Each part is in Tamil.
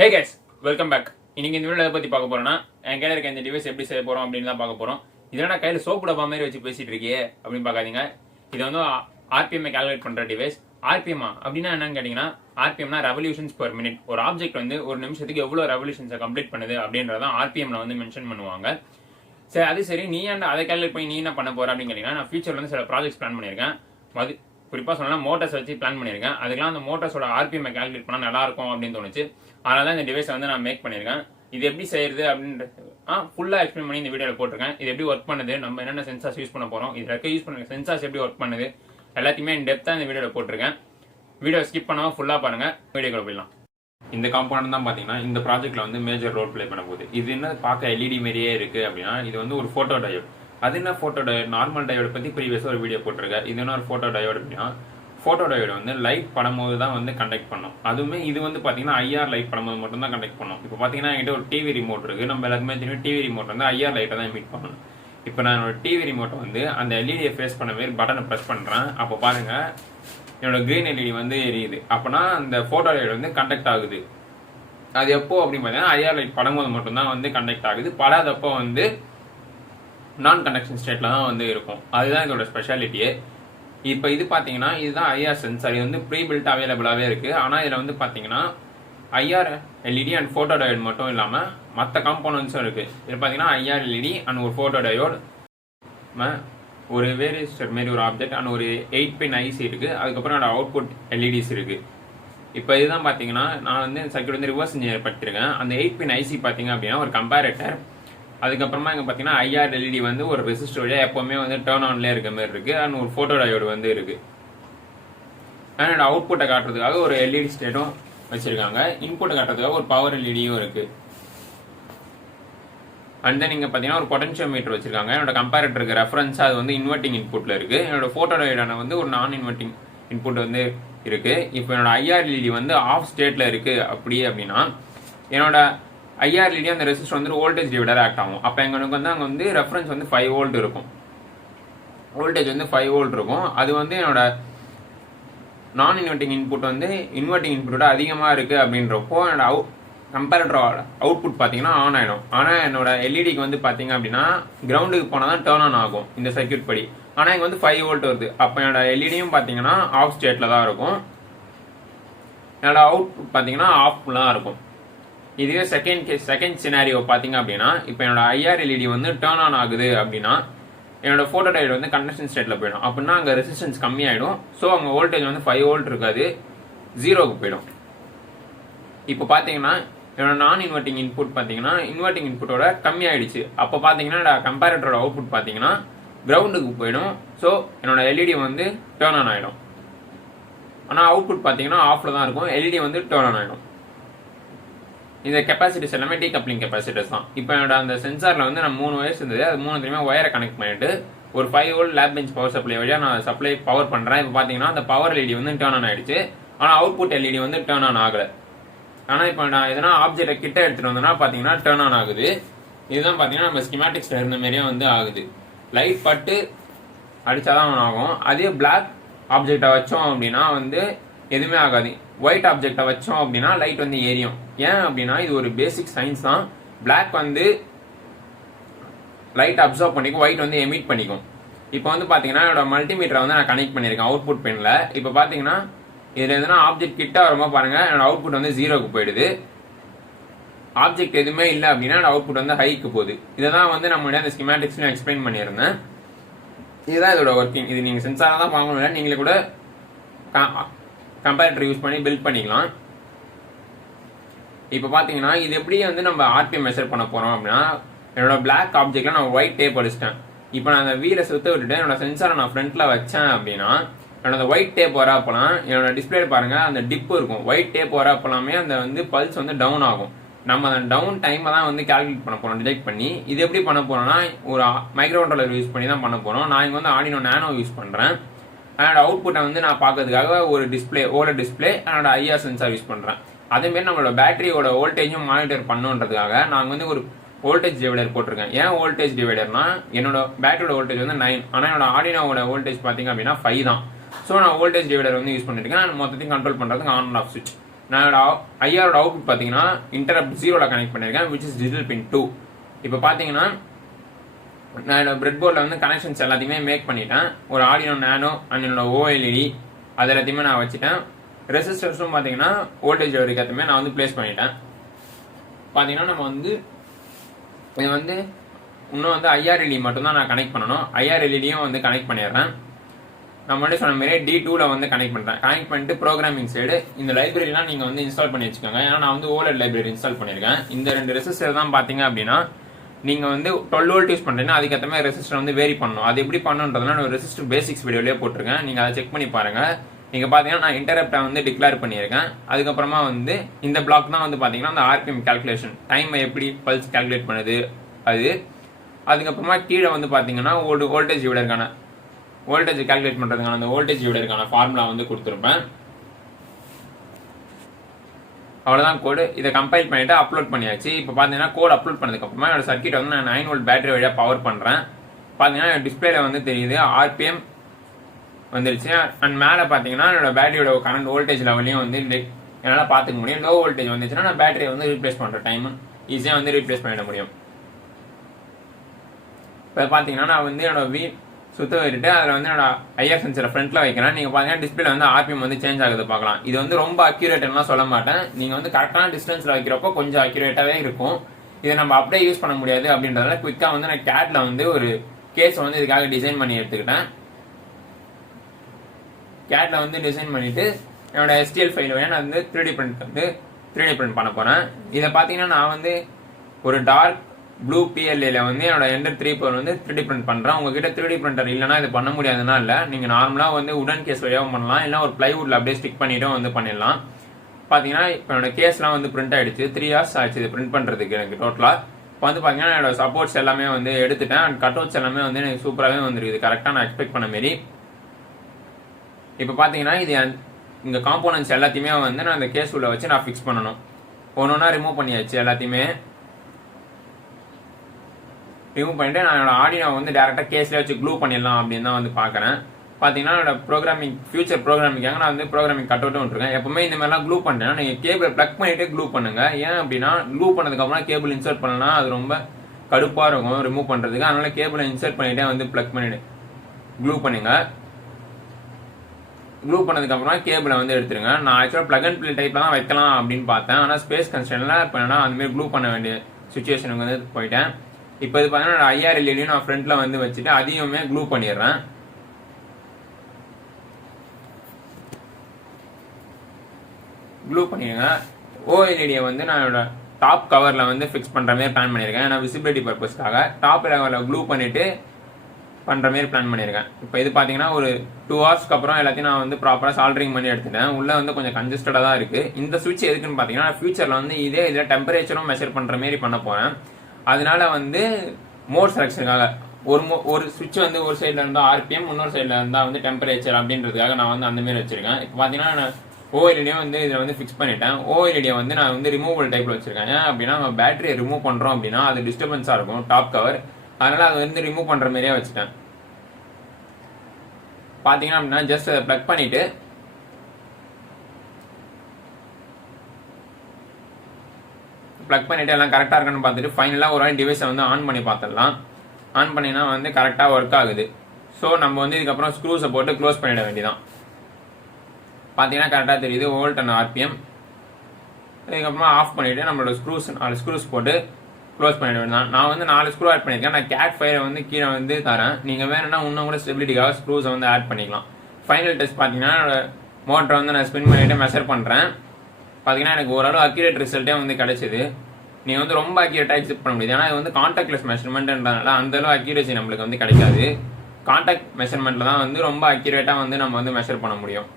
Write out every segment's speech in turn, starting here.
Hey guys, welcome back. இன்னைக்கு இந்த வீடியோ எதை பத்தி பார்க்க போறோம்னா, என் கையில இருக்க இந்த டிவைஸ் எப்படி செய்ய போறோம் அப்படின்னு தான் பார்க்க போறோம். இதெல்லாம் நான் கையில சோப்பு டப்பா மாதிரி வச்சு பேசிட்டு இருக்கியே அப்படின்னு பார்க்காதீங்க. இது வந்து ஆர்பிஎம் கால்குலேட் பண்ற டிவைஸ். ஆர்பிஎம்மா அப்படின்னா என்னன்னு கேட்டீங்கன்னா, ஆர்பிஎம்னா ரெவல்யூஷன்ஸ் பெர் மினிட். ஒரு ஆப்ஜெக்ட் வந்து ஒரு நிமிஷத்துக்கு எவ்வளவு ரெவல்யூஷன்ஸை கம்ப்ளீட் பண்ணுது அப்படின்றதான் ஆர்பிஎம்ல வந்து மென்ஷன் பண்ணுவாங்க. சரி, அது சரி, நீ ஏன் அதை கால்குலேட் பண்ணி நீ என்ன பண்ண போற அப்படின்னு கேட்டீங்கன்னா, நான் ஃபியூச்சர்ல வந்து சில ப்ராஜெக்ட்ஸ் பிளான் பண்ணியிருக்கேன். அது குறிப்பா சொன்னா மோட்டர்ஸ் வச்சு பிளான் பண்ணியிருக்கேன். அதுக்கெல்லாம் அந்த மோட்டர்ஸோட ஆர்பிஎம் கால்குலேட் பண்ணா நல்லா இருக்கும் அப்படின்னு தோணுச்சு. அதனால தான் இந்த டிவைஸ் வந்து நான் மேக் பண்ணியிருக்கேன். இது எப்படி செய்யறது அப்படின்றது ஃபுல்லா எக்ஸ்பிளைன் பண்ணி இந்த வீடியோல போட்டிருக்கேன். இது எப்படி ஒர்க் பண்ணுது, நம்ம என்னென்ன சென்சார்ஸ் யூஸ் பண்ண போறோம், இதுல யூஸ் பண்ண சென்சார்ஸ் எப்படி ஒர்க் பண்ணுது, எல்லாத்தையுமே இன் டெப்தா இந்த வீடியோல போட்டிருக்கேன். வீடியோ ஸ்கிப் பண்ணாம ஃபுல்லா பாருங்க. வீடியோக்குள்ள போயிடலாம். இந்த காம்பவுண்ட் தான் பாத்தீங்கன்னா இந்த ப்ராஜெக்ட்ல வந்து மேஜர் ரோல் பிளே பண்ண போகுது. இது என்ன பார்க்க எல்இடி மாதிரியே இருக்கு அப்படின்னா, இது வந்து ஒரு போட்டோ டயோட். அது என்ன போட்டோ டயோட், நார்மல் டயோட பத்தி ப்ரீவியஸா ஒரு வீடியோ போட்டிருக்கேன். இது என்ன ஒரு போட்டோ டயோட் அப்படின்னா, போட்டோ டயோடு வந்து லைட் படும்போது தான் வந்து கண்டக்ட் பண்ணும். அதுவுமே இது வந்து பாத்தீங்கன்னா ஐஆர் லைட் படும்போது மட்டும் தான் கண்டக்ட் பண்ணும். இப்போ பாத்தீங்கன்னா என்கிட்ட ஒரு டிவி ரிமோட் இருக்கு. நம்ம எல்லாருமே தெரியும் டிவி ரிமோட் வந்து ஐஆர் லைட்டை தான் எமிட் பண்ணணும். இப்போ நான் என்னோட டிவி ரிமோட்டை வந்து அந்த எல்இடியை ஃபேஸ் பண்ண மாதிரி பட்டனை ப்ரெஸ் பண்றேன். அப்போ பாருங்க என்னோட கிரீன் எல்இடி வந்து எரியுது. அப்போனா அந்த போட்டோ டயோடு வந்து கண்டக்ட் ஆகுது. அது எப்போ அப்படின்னு பார்த்தீங்கன்னா ஐஆர் லைட் படும்போது மட்டும்தான் வந்து கண்டக்ட் ஆகுது. படாதப்போ வந்து நான் கண்டக்ஷன் ஸ்டேட்ல தான் வந்து இருக்கும். அதுதான் இதோட ஸ்பெஷாலிட்டியே. இப்போ இது பார்த்தீங்கன்னா இதுதான் ஐஆர் சென்சார். இது வந்து ப்ரீ பில்ட் அவைலபிளாகவே இருக்கு. ஆனால் இதில் வந்து பார்த்தீங்கன்னா IR LED and photo diode மட்டும் இல்லாமல் மற்ற காம்போனன்ட்ஸும் இருக்கு. இதில் பார்த்தீங்கன்னா ஐஆர் எல்இடி அண்ட் ஒரு ஃபோட்டோ டயோட், ஒரு வேரியஸ்டர் மாரி ஒரு ஆப்ஜெக்ட் அண்ட் ஒரு 8 பின் ஐசி இருக்கு. அதுக்கப்புறம் என்னோட அவுட்புட் எல்இடிஸ் இருக்கு. இப்போ இதுதான் பார்த்தீங்கன்னா நான் வந்து சர்க்யூட் வந்து ரிவர்ஸ் இன்ஜினியர் படிச்சிருக்கேன். அந்த 8 பின் ஐசி பார்த்தீங்க அப்படின்னா ஒரு கம்பேரேட்டர். அதுக்கப்புறமா இங்கே பார்த்தீங்கன்னா ஐஆர் எல்இடி வந்து ஒரு ரெசிஸ்டர் வழியாக எப்பவுமே வந்து டர்ன் ஆன்லேயே இருக்க மாதிரி இருக்கு. அண்ட் ஒரு ஃபோட்டோ டயோடு வந்து இருக்கு. அண்ட் அவுட்புட்டை காட்டுறதுக்காக ஒரு எல்இடி ஸ்டேட்டும் வச்சிருக்காங்க. இன்புட்டை காட்டுறதுக்காக ஒரு பவர் எல்இடியும் இருக்கு. அண்ட் தென் இங்கே பார்த்தீங்கன்னா ஒரு பொட்டன்ஷியல் மீட்டர் வச்சிருக்காங்க. என்னோட கம்பேரேட்டருக்கு ரெஃபரன்ஸா அது வந்து இன்வெர்ட்டிங் இன்புட்ல இருக்கு. என்னோட ஃபோட்டோ டயோடான வந்து ஒரு நான் இன்வெர்ட்டிங் இன்புட் வந்து இருக்கு. இப்போ என்னோட ஐஆர் எல்இடி வந்து ஆஃப் ஸ்டேட்ல இருக்கு அப்படின்னா என்னோட ஐஆர் எல்இடி அந்த ரெசிஸ்டர் வந்து வோல்டேஜ் டிவைடர் ஆக்ட் ஆகும். அப்போ எங்களுக்கு வந்து அங்கே வந்து ரெஃபரன்ஸ் வந்து 5 வோல்ட் இருக்கும். வோல்டேஜ் வந்து 5 வோல்ட் இருக்கும். அது வந்து என்னோட நான் இன்வெர்ட்டிங் இன்புட் வந்து இன்வெர்ட்டிங் இன்புட்டோட அதிகமாக இருக்கு அப்படின்றப்போ என்னோட கம்பேரட்டரோட அவுட்புட் பார்த்தீங்கன்னா ஆன் ஆயிடும். ஆனால் என்னோட எல்இடிக்கு வந்து பார்த்தீங்க அப்படின்னா கிரவுண்டுக்கு போனால் தான் டர்ன் ஆன் ஆகும் இந்த சர்க்யூட் படி. ஆனால் இங்கே வந்து 5 வோல்ட் வருது. அப்போ என்னோட எல்இடியும் பார்த்தீங்கன்னா ஆஃப் ஸ்டேட்ல தான் இருக்கும். என்னோட அவுட்புட் பார்த்தீங்கன்னா ஆஃப்ல தான் இருக்கும். இதுவே செகண்ட் சினாரியோ பார்த்தீங்க அப்படின்னா, இப்போ என்னோட ஐஆர் எல்இடி வந்து டர்ன் ஆன் ஆகுது அப்படின்னா என்னோட ஃபோட்டோ டயோடு வந்து கண்டக்ஷன் ஸ்டேட்ல போயிடும். அப்படின்னா அங்கே ரெசிஸ்டன்ஸ் கம்மியாயிடும். ஸோ அங்கே வோல்டேஜ் வந்து 5 வோல்ட் இருக்காது, 0க்கு போயிடும். இப்போ பார்த்தீங்கன்னா என்னோட நான் இன்வெர்ட்டிங் இன்புட் பார்த்தீங்கன்னா இன்வெர்ட்டிங் இன்புட்டோட கம்மியாயிடுச்சு. அப்போ பார்த்தீங்கன்னா கம்பேரட்டரோட அவுட்புட் பார்த்தீங்கன்னா கிரவுண்டுக்கு போயிடும். ஸோ என்னோட எல்இடி வந்து டர்ன் ஆன் ஆயிடும். ஆனால் அவுட்புட் பார்த்தீங்கன்னா ஆஃப்ல தான் இருக்கும். எல்இடி வந்து டர்ன் ஆன் ஆயிடும். இந்த கெப்பாசிட்டிஸ் எல்லாமே டீ கப்ளிங் கெப்பாசிட்டிஸ் தான். இப்போ என்னோட அந்த சென்சார்ல வந்து நான் 3 வயர்ஸ் இருந்தது. அது 3 ஒயரை கனெக்ட் பண்ணிட்டு ஒரு 5 volt lab bench power supply வழியாக நான் சப்ளை பவர் பண்றேன். இப்போ பார்த்தீங்கன்னா அந்த பவர் எல்இடி வந்து டர்ன் ஆன் ஆயிடுச்சு. ஆனால் அவுட்புட் எல்இடி வந்து டர்ன் ஆன் ஆகல. ஆனால் இப்போ நான் எதனா ஆப்ஜெக்டை கிட்ட எடுத்துட்டு வந்தோம்னா பார்த்தீங்கன்னா டர்ன் ஆன் ஆகுது. இதுதான் பார்த்தீங்கன்னா நம்ம ஸ்கிமாட்டிக்ஸ்ல இருந்த மாதிரியே வந்து ஆகுது. லைட் பட்டு அடிச்சாதான் ஆகும். அதே பிளாக் ஆப்ஜெக்டை வச்சோம் அப்படின்னா வந்து எதுவுமே ஆகாது. ஒயிட் ஆப்ஜெக்டை வச்சோம் அப்படின்னா லைட் வந்து எரியும். ஏன் அப்படின்னா இது ஒரு பேசிக் சயின்ஸ் தான். பிளாக் வந்து லைட் அப்சர்வ் பண்ணிக்கும், ஒயிட் வந்து எமிட் பண்ணிக்கும். இப்போ வந்து பாத்தீங்கன்னா என்னோட மல்டிமீட்டரை வந்து நான் கனெக்ட் பண்ணிருக்கேன் அவுட்புட் பின்ல. இப்போ பாத்தீங்கன்னா இதுல எதுனா ஆப்ஜெக்ட் கிட்ட வரும்போது பாருங்க என்னோட அவுட்புட் வந்து 0க்கு போயிடுது. ஆப்ஜெக்ட் எதுவுமே இல்லை அப்படின்னா என்னோட அவுட்புட் வந்து ஹைக்கு போகுது. இதான் வந்து நம்மளுடைய அந்த ஸ்கிமாட்டிக்ஸ்ல எக்ஸ்பிளைன் பண்ணியிருந்தேன். இதுதான் இதோட ஒர்க்கிங். இது நீங்க சென்சாரா தான் வாங்கணும், நீங்களே கூட கம்பேரட்டர் யூஸ் பண்ணி பில்ட் பண்ணிக்கலாம். இப்போ பாத்தீங்கன்னா இது எப்படி வந்து நம்ம ஆர்பிஎம் மெஷர் பண்ண போறோம் அப்படின்னா, என்னோட பிளாக் ஆப்ஜெக்ட்ல நான் ஒயிட் டேப் அடிச்சிட்டேன். இப்போ நான் அந்த வீலை சுத்த விட்டுட்டு என்னோட சென்சாரை நான் ஃப்ரண்ட்ல வச்சேன் அப்படின்னா என்னோட ஒயிட் டேப் வரப்பெல்லாம் என்னோட டிஸ்பிளே பாருங்க அந்த டிப் இருக்கும். ஒயிட் டேப் வரப்பெல்லாமே அந்த வந்து பல்ஸ் வந்து டவுன் ஆகும். நம்ம அந்த டவுன் டைமை தான் வந்து கால்குலேட் பண்ண போறோம் டிடெக்ட் பண்ணி. இது எப்படி பண்ண போறோம்னா ஒரு மைக்ரோ கண்ட்ரோலர் யூஸ் பண்ணி தான் பண்ண போறோம். நான் இங்க வந்து Arduino nano யூஸ் பண்றேன். அதோட அவுட்புட்டை வந்து நான் பார்க்கறதுக்காக ஒரு டிஸ்பிளே ஓலட் டிஸ்பிளே அதோட ஐஆர் சென்சார் யூஸ் பண்றேன். அதே மாதிரி நம்மளோட பேட்டரியோட வோல்டேஜும் மானிட்டர் பண்ணுன்றதுக்காக நான் வந்து ஒரு வோல்டேஜ் டிவைடர் போட்டிருக்கேன். ஏன் வோல்டேஜ் டிவைடர்னா என்னோட பேட்டரியோட வோல்டேஜ் வந்து 9, ஆனால் என்னோட ஆர்டினோவோட வோல்டேஜ் பார்த்தீங்க அப்படின்னா 5 தான். ஸோ நான் வோல்டேஜ் டிவைடர் வந்து யூஸ் பண்ணிருக்கேன். நான் மொத்தத்தையும் கண்ட்ரோல் பண்றதுக்கு ஆன் அண்ட் ஆஃப் சுவிட்ச். நான் ஐஆரோட அவுட்புட் பார்த்தீங்கன்னா இன்டரப்ட் 0ல கனெக்ட் பண்ணியிருக்கேன், விச் இஸ் டிஜிட்டல் பின் 2. இப்போ பார்த்தீங்கன்னா நான் என்னோட பிரெட் போர்டில் வந்து கனெக்ஷன்ஸ் எல்லாத்தையுமே மேக் பண்ணிட்டேன். ஒரு ஆடினோ நானோ அண்ட் என்னோட ஓஎல்இடி அது எல்லாத்தையுமே நான் வச்சுட்டேன். ரெசிஸ்டர்ஸும் பார்த்தீங்கன்னா வோல்டேஜ் வரைக்கும் எல்லாத்தையுமே நான் வந்து பிளேஸ் பண்ணிட்டேன். பார்த்தீங்கன்னா நம்ம வந்து இது வந்து இன்னும் வந்து ஐஆர்எல்இ மட்டும்தான் நான் கனெக்ட் பண்ணணும். ஐஆர்எல்இடியும் வந்து கனெக்ட் பண்ணிடுறேன். நான் முன்னாடி சொன்ன மாதிரி D2ல வந்து கனெக்ட் பண்ணுறேன். கனெக்ட் பண்ணிட்டு ப்ரோக்ராமிங் சைடு இந்த லைப்ரரிலாம் நீங்கள் வந்து இன்ஸ்டால் பண்ணி வச்சுக்கோங்க. ஏன்னா நான் வந்து ஓலட் லைப்ரரி இன்ஸ்டால் பண்ணியிருக்கேன். இந்த 2 ரெசிஸ்டர் தான் பார்த்தீங்க அப்படின்னா நீங்கள் வந்து 12 வோல்ட் யூஸ் பண்ணுறீங்கன்னா அதுக்கேற்ற மாதிரி ரெசிஸ்டர் வந்து வேரி பண்ணணும். அது எப்படி பண்ணணுன்றதுனா நான் ரெசிஸ்டர் பேசிக்ஸ் வீடியோலேயே போட்டிருக்கேன், நீங்கள் அதை செக் பண்ணி பாருங்கள். நீங்கள் பார்த்தீங்கன்னா நான் இன்டரப்டை வந்து டிக்ளேர் பண்ணியிருக்கேன். அதுக்கப்புறமா வந்து இந்த பிளாக் தான் வந்து பார்த்தீங்கன்னா அந்த ஆர்பிஎம் கால்குலேஷன் டைமை எப்படி பல்ஸ் கால்குலேட் பண்ணுது அது. அதுக்கப்புறமா கீழே வந்து பார்த்தீங்கன்னா வோல்டேஜ் டிவைடருக்கான வோல்டேஜ் கால்குலேட் பண்ணுறதுக்கான அந்த வோல்டேஜ் டிவைடருக்கான ஃபார்முலா வந்து கொடுத்துருப்பேன். அவ்வளோதான் கோடு. இதை கம்பைல் பண்ணிட்டு அப்லோட் பண்ணியாச்சு. இப்போ பார்த்தீங்கன்னா கோட் அப்லோட் பண்ணதுக்கப்புறமா என்னோட சர்க்கிட் வந்து நான் 9 வோல்ட் பேட்டரி வழியாக பவர் பண்ணுறேன். பார்த்தீங்கன்னா டிஸ்பிளேல வந்து தெரியுது ஆர்பிஎம் வந்துருச்சு. அண்ட் மேலே பார்த்தீங்கன்னா என்னோட பேட்டரியோட கரண்ட் வோல்டேஜ் லெவலையும் வந்து என்னால் பார்த்துக்க முடியும். லோ வோல்டேஜ் வந்துச்சுன்னா நான் பேட்டரியை வந்து ரீப்ளேஸ் பண்ணுற டைம் ஈஸியாக வந்து ரீப்ளேஸ் பண்ணிட முடியும். இப்போ பார்த்தீங்கன்னா நான் வந்து என்னோட சுத்த விட்டுட்டு அதில் வந்து என்னோட ஐஆர் சென்சரை ஃப்ரண்ட்டில் வைக்கிறேன். நீங்கள் பார்த்தீங்கன்னா டிஸ்பிளே வந்து ஆர்பிஎம் வந்து சேஞ்ச் ஆகுது பார்க்கலாம். இது வந்து ரொம்ப அக்யூரேட்லாம் சொல்ல மாட்டேன். நீங்கள் வந்து கரெக்டான டிஸ்டன்ஸில் வைக்கிறப்போ கொஞ்சம் அக்யூரேட்டாகவே இருக்கும். இதை நம்ம அப்படியே யூஸ் பண்ண முடியாது அப்படின்றதால குவிக்காக வந்து நான் கேட்ல வந்து ஒரு கேஸ் வந்து இதுக்காக டிசைன் பண்ணி எடுத்துக்கிட்டேன். கேட்ல வந்து டிசைன் பண்ணிட்டு என்னோட STL ஃபைல் நான் வந்து 3D பிரிண்ட் பண்ண போகிறேன். இதை பார்த்தீங்கன்னா நான் வந்து ஒரு டார்க் ப்ளூ PLAல வந்து என்னோட எண்டர் 3 வந்து 3D பிரிண்ட் பண்ணுறேன். உங்ககிட்ட 3D பிரிண்டர் இல்லைனா இது பண்ண முடியாதுன்னா இல்லை, நீங்கள் நார்மலாக வந்து உடன் கேஸ் வழியாகவும் பண்ணலாம், இல்லை ஒரு பிளைவுட்ல அப்படியே ஸ்டிக் பண்ணிட்டும் வந்து பண்ணிடலாம். பார்த்தீங்கன்னா இப்போ என்னோட கேஸ்லாம் வந்து பிரிண்ட் ஆகிடுச்சு. 3 hours ஆச்சு இது பிரிண்ட் பண்ணுறதுக்கு எனக்கு டோட்டலாக. இப்போ வந்து பார்த்தீங்கன்னா என்னோட சப்போர்ட்ஸ் எல்லாமே வந்து எடுத்துட்டேன். அண்ட் கட்அவுட்ஸ் எல்லாமே வந்து எனக்கு சூப்பராகவே வந்துருக்குது, கரெக்டாக நான் எக்ஸ்பெக்ட் பண்ண மாரி. இப்போ பார்த்தீங்கன்னா இது இங்கே காம்போனன்ட்ஸ் எல்லாத்தையுமே வந்து நான் இந்த கேஸ் உள்ள வச்சு நான் ஃபிக்ஸ் பண்ணணும். ஒன்றா ரிமூவ் பண்ணியாச்சு. எல்லாத்தையுமே ரிமூவ் பண்ணிட்டு நான் என்னோட ஆடியோ வந்து டேரெக்டாக கேஸ்லேயே வச்சு க்ளூ பண்ணிடலாம் அப்படின்னு தான் வந்து பார்க்குறேன். பார்த்தீங்கன்னா என்னோட ஃபியூச்சர் ப்ரோக்ராமிங்காக நான் வந்து ப்ரோக்ராமிங் கட் அவுட்டும் விட்டுருக்கேன். எப்பவுமே இந்த மாதிரிலாம் க்ளூ பண்ணேன் நீங்கள் கேபிள் ப்ளக் பண்ணிட்டு க்ளூ பண்ணுங்க. ஏன் அப்படின்னா க்ளூ பண்ணதுக்கப்புறம் கேபிள் இன்சர்ட் பண்ணலாம், அது ரொம்ப கடுப்பாக இருக்கும் ரிமூவ் பண்ணுறதுக்கு. அதனால கேபிளை இன்சர்ட் பண்ணிட்டே வந்து ப்ளக் பண்ணிட்டு க்ளூ பண்ணுங்க. க்ளூ பண்ணதுக்கப்புறம் கேபிளை வந்து எடுத்துருங்க. நான் ஆக்சுவலாக ப்ளக் அண்ட் ப்ளே டைப்பில் தான் வைக்கலாம் அப்படின்னு பார்த்தேன். ஆனால் ஸ்பேஸ் கன்ஸ்டன்ட்ல இப்போ என்ன அந்தமாரி க்ளூ பண்ண வேண்டிய சுச்சுவேஷனுக்கு வந்து போயிட்டேன். இப்போ இது பார்த்தீங்கன்னா ஐஆர்எல்இடியும் நான் ஃப்ரண்ட்டில் வந்து வச்சுட்டு அதையுமே க்ளூ பண்ணிடுறேன். க்ளூ பண்ணிடுங்க. ஓஎல்இடியை வந்து நான் என்னோட டாப் கவரில் வந்து ஃபிக்ஸ் பண்ணுற மாதிரி பிளான் பண்ணியிருக்கேன். ஏன்னா விசிபிலிட்டி பர்பஸ்க்காக டாப் லெவலில் க்ளூ பண்ணிவிட்டு பண்ணுற மாதிரி பிளான் பண்ணியிருக்கேன். இப்போ இது பார்த்தீங்கன்னா ஒரு 2 hours அப்புறம் எல்லாத்தையும் நான் வந்து ப்ராப்பராக சால்டரிங் பண்ணி எடுத்துட்டேன். உள்ளே வந்து கொஞ்சம் கன்ஜஸ்டடாக தான் இருக்குது. இந்த சுவிட்ச் எதுக்குன்னு பார்த்தீங்கன்னா ஃபியூச்சரில் வந்து இதில் டெம்பரேச்சரும் மெஷர் பண்ணுற மாதிரி பண்ண போகிறேன். அதனால வந்து மோட் செலெக்ஷனுக்காக ஒரு சுவிட்ச் வந்து ஒரு சைடில் இருந்தால் ஆர்பிஎம், இன்னொரு சைடில் இருந்தால் வந்து டெம்பரேச்சர் அப்படின்றதுக்காக நான் வந்து அந்த மாதிரி வச்சிருக்கேன். இப்போ பார்த்தீங்கன்னா நான் ஓஎல்இடியை வந்து இதில் வந்து ஃபிக்ஸ் பண்ணிட்டேன். ஓஎல்இடியை வந்து நான் வந்து ரிமூவல் டைப்பில் வச்சிருக்கேன். ஏன் அப்படின்னா நம்ம பேட்டரியை ரிமூவ் பண்ணுறோம் அப்படின்னா அது டிஸ்டர்பன்ஸாக இருக்கும் டாப் கவர். அதனால அதை வந்து ரிமூவ் பண்ணுற மாதிரியே வச்சுட்டேன். பார்த்தீங்கன்னா அப்படின்னா ஜஸ்ட் அதை ப்ளக் பண்ணிட்டு எல்லாம் கரெக்டாக இருக்குன்னு பார்த்துட்டு ஃபைனலாக ஒரு டிவைஸை வந்து ஆன் பண்ணி பார்த்துடலாம். ஆன் பண்ணினா வந்து கரெக்டாக ஒர்க் ஆகுது. ஸோ நம்ம வந்து இதுக்கப்புறம் ஸ்க்ரூஸை போட்டு க்ளோஸ் பண்ணிட வேண்டியதான். பார்த்தீங்கன்னா கரெக்டாக தெரியுது வோல்ட் அண்ட் ஆர்பிஎம். இதுக்கப்புறமா ஆஃப் பண்ணிவிட்டு நம்மளோட 4 ஸ்க்ரூஸ் போட்டு க்ளோஸ் பண்ணிட வேண்டியதான். நான் வந்து 4 ஸ்க்ரூ ஆட் பண்ணியிருக்கேன். நான் கேட் ஃபயரை வந்து கீழே வந்து தரேன். நீங்கள் வேணும்னா இன்னும் கூட ஸ்டெபிலிட்டிக்காக ஸ்க்ரூஸை வந்து ஆட் பண்ணிக்கலாம். ஃபைனல் டெஸ்ட் பார்த்தீங்கன்னா மோட்டரை வந்து நான் ஸ்பின் பண்ணிவிட்டு மெஷர் பண்ணுறேன். பார்த்தீங்கன்னா எனக்கு ஓரளவு அக்யூரேட் ரிசல்ட்டே வந்து கிடைச்சிது. நீங்கள் வந்து ரொம்ப அக்யூரேட்டாக எக்ஸிப்ட் பண்ண முடியாது. ஏன்னா இது வந்து கான்டாக்ட்லெஸ் மெஷர்மெண்ட்ன்றதுனால அந்தளவு அக்யூரேசி நம்மளுக்கு வந்து கிடைக்காது. கான்டாக்ட் மெஷர்மெண்ட்டில் தான் வந்து ரொம்ப அக்யூரேட்டாக வந்து நம்ம வந்து மெஷர் பண்ண முடியும்.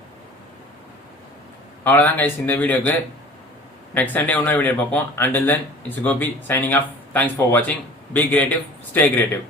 அவ்வளோதான் கைஸ் இந்த வீடியோக்கு. நெக்ஸ்ட் சண்டே இன்னொரு வீடியோ பார்ப்போம். Until then, it's Gopi signing off. Thanks for watching. Be creative, stay creative.